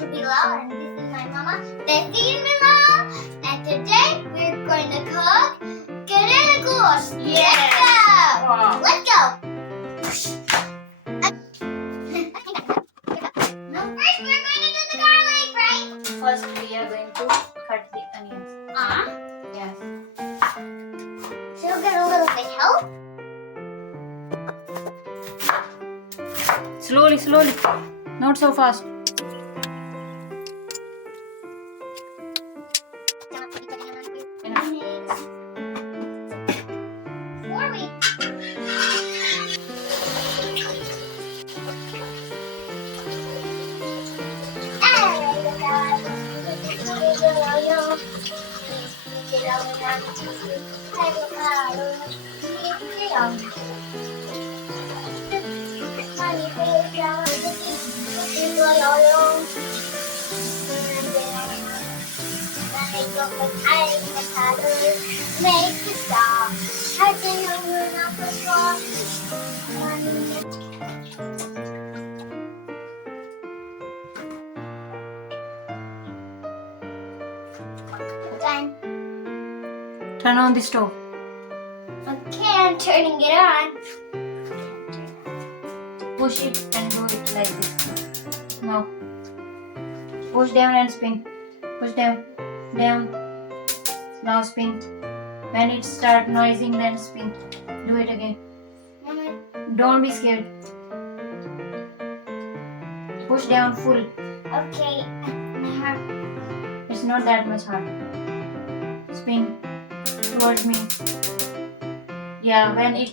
to Bilal and this is my mama. Tessie and Bilal. And today we're going to cook Karalee Chicken. Yes. Wow. Let's go. No, first we're going to do the garlic, right? First, we are going to cut the onions. Yes. So we'll get a little bit help. Slowly, slowly. Not so fast. Make the stop. I think I'm not the strong. Done. Turn on the stove. Okay, I'm turning it on. Push it and do it like this. Now. Push down and spin. Push down. Down. Now spin. When it starts noising, then spin. Do it again. Mama, Don't be scared. Push down full. okay. It's not that much hard. Spin towards me. Yeah, when it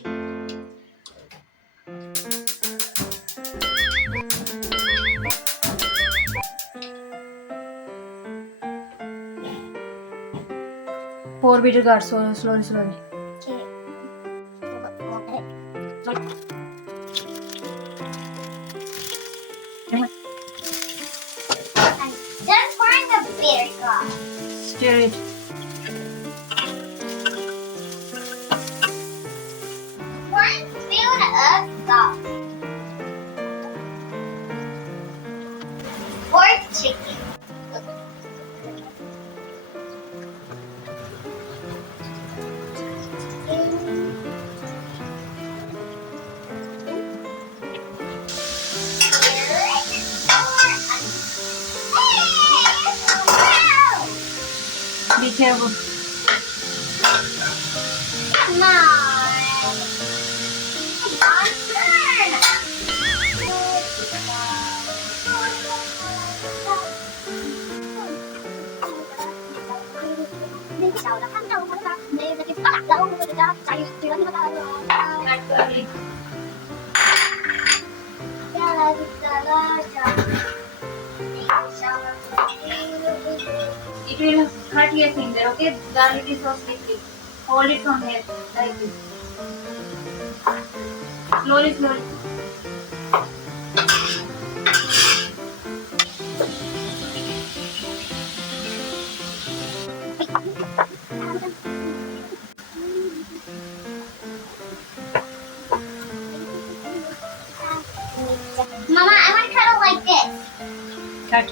pour bitter guard, so slowly, slowly. Okay. I'm done pouring the bitter sauce. Stir it. One spoon of salt. Pork chicken. Be careful. Come on. Come on, turn. Cut garlic. It will cut your finger, okay? Garlic is so slippery. Hold it from here, like this. Slowly, slowly. Mama, I want to cut it like this. Cut.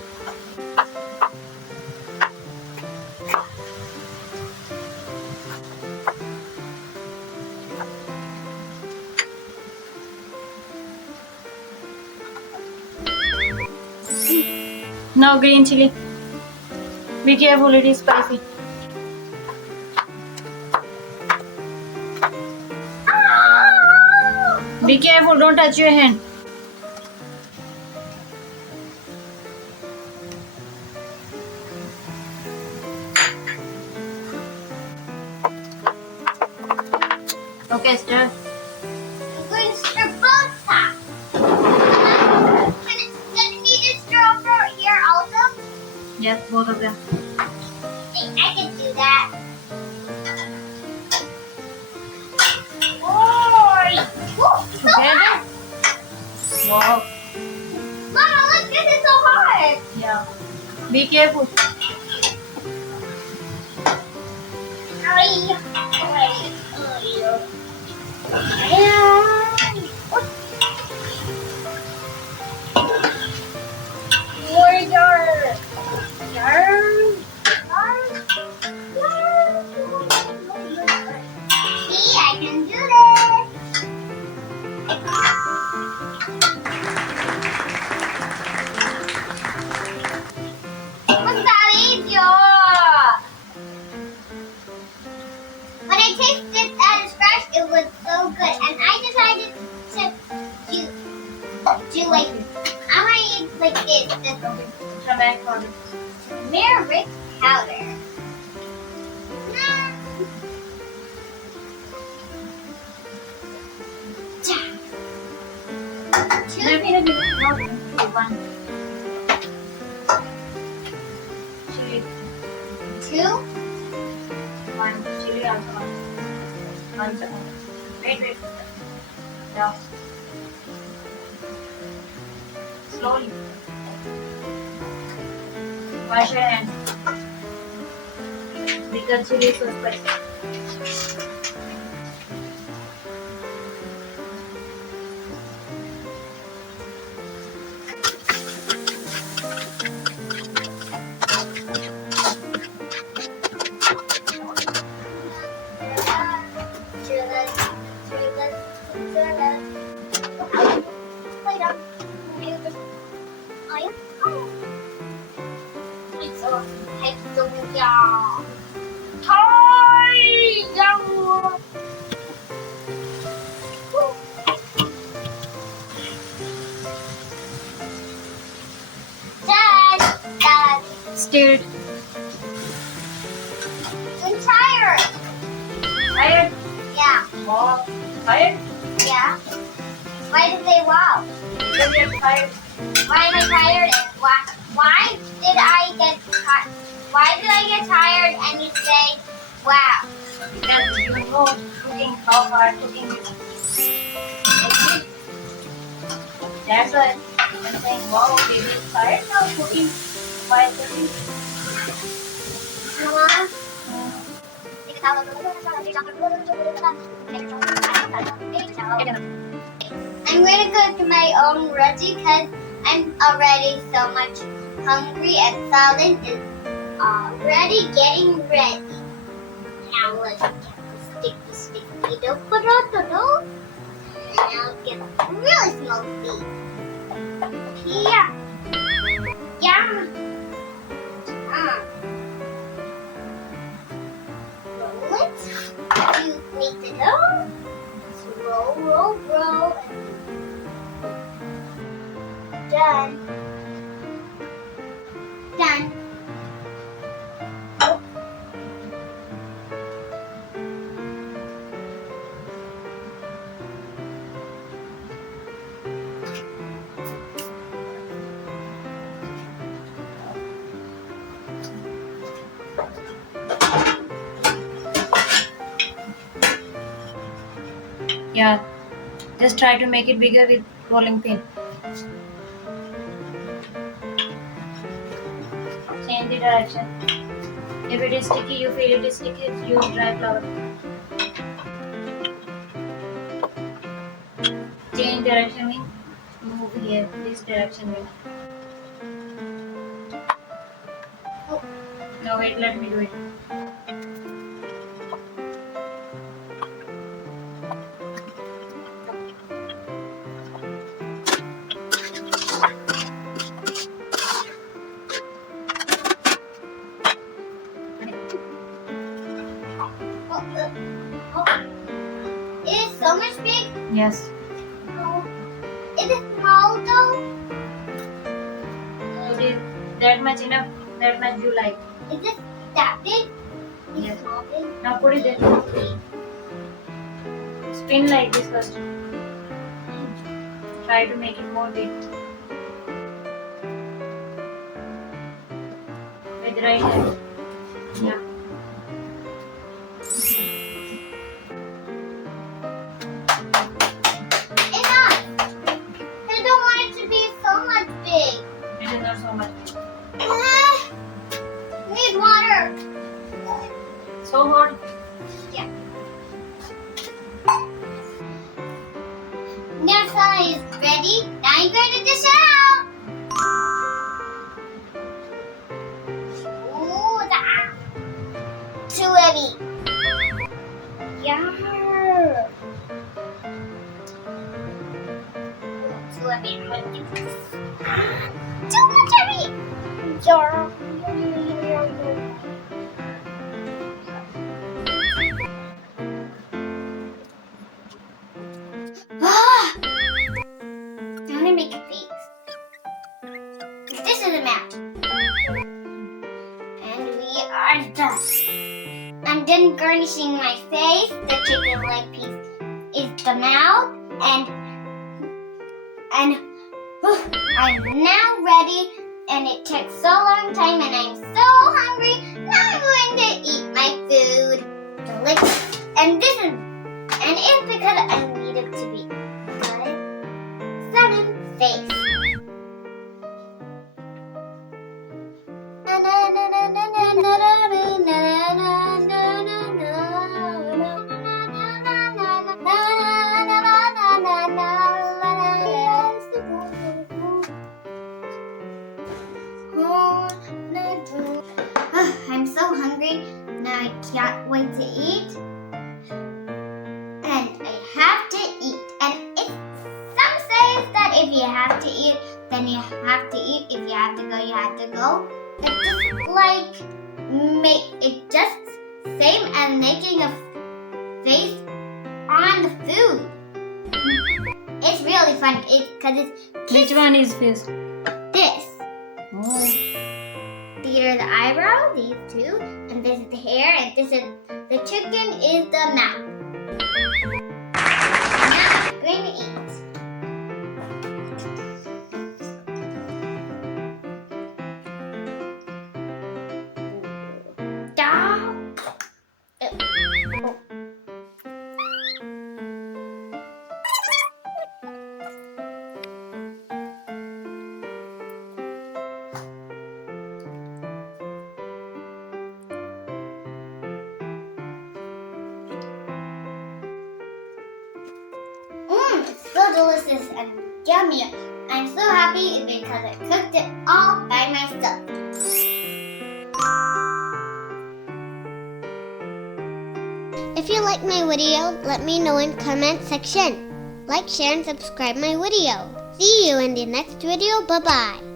Now green chili. Be careful, it is spicy. Be careful, don't touch your hand. Okay, stir. I'm going to stir both sides. Gonna need to stir over here also. Yes, both of them. I can do that. Oh, it's so hot. Wow. Mama, look, this is so hard. Yeah. Be careful. More jar. Turmeric powder. Turmeric powder. Maybe not one. Chili. Two. One. Chili also. One second. Wait. Yeah. Slowly. Wash your hands. Because chili is so spicy. Dad, Stirred. I'm tired. Tired? Yeah, Oh, tired? yeah. Why did they wow? Because you're tired. Why am I tired? And why did I get tired? Why did I get tired? And you say, wow. Because you know cooking, how hard cooking is. That's why I'm saying, wow, baby is tired now cooking. While cooking. Mama. I'm going to go to my own recipe because I'm already so much hungry and salad is already getting ready. Now let's get the sticky dough potato. And now get a really small piece. Here. Yeah. Roll it. You make the dough. So roll. Done. Yeah. Just try to make it bigger with rolling pin. Change the direction. If it is sticky, you feel it is sticky, use dry flour. Change direction means move here. This direction means. No, wait, let me do it. It is so much big. Yes. It is small though. It is that much enough, that much you like. Is it that big? It's Yes. small big. Now put it there. Spin like this first. Try to make it more big. With right hand. Yeah. Enough. I don't want it to be so much big. It is not so much. Need water. So hot. Yeah. Nasa is ready. Now I'm going to dish it out. Ooh, that. Too heavy. Yeah. Too heavy. Too much heavy. Yeah. I'm gonna make a face. This is a mouth. that. And we are done. I'm done garnishing my face. The chicken leg piece is the mouth, and I'm now ready. And it took so long time, and I'm so hungry. Now I'm going to eat my food. Delicious. And it's because I need it to be good. Seven face. I'm so hungry. Now I can't wait to eat. And I have to eat. And some says that if you have to eat, then you have to eat. If you have to go, you have to go. It's just same as making a face on the food. It's really fun. Which one is face? This. Oh. These are the eyebrow, these two, and this is the hair, and this is the chicken is the mouth. Now I'm going to eat. It's so delicious and yummy. I'm so happy because I cooked it all by myself. If you like my video, let me know in comment section. Like, share, and subscribe my video. See you in the next video. Bye-bye.